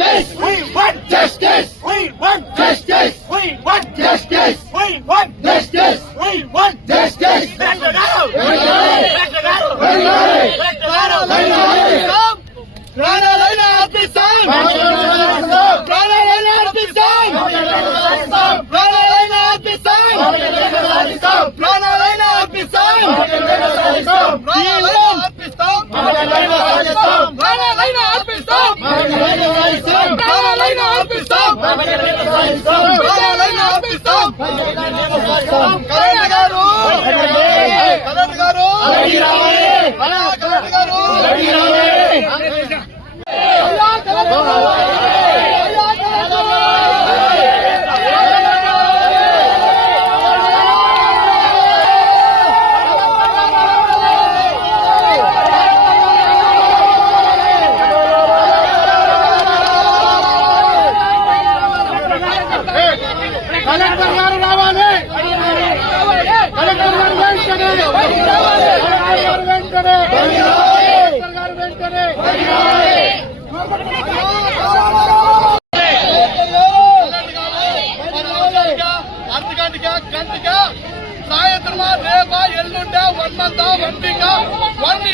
We want justice. We want justice. We want justice. We want justice. We want justice. ప్రాణాలైనా అర్పిస్తాం. ప్రాణాలైనా అర్పిస్తాం. ప్రాణాలైనా అర్పిస్తాం. ప్రాణాలైనా అర్పిస్తాం. ప్రాణాలైనా అర్పిస్తాం. ప్రాణాలైనా అర్పిస్తాం. ప్రాణాలైనా అర్పిస్తాం. ప్రాణాలైనా అర్పిస్తాం. ప్రాణాలైనా అర్పిస్తాం. కలెక్టర్ గారు, కలెక్టర్ గారు, కలెక్టర్ గారు, కలెక్టర్ గారు రావాలి. కలెక్టర్ గారు వెంటనే, కలెక్టర్ గారు వెంటనే అర్ధగంటగా గంటగా సాయంత్రమా రేపా ఎల్లుండా 1 month 1 week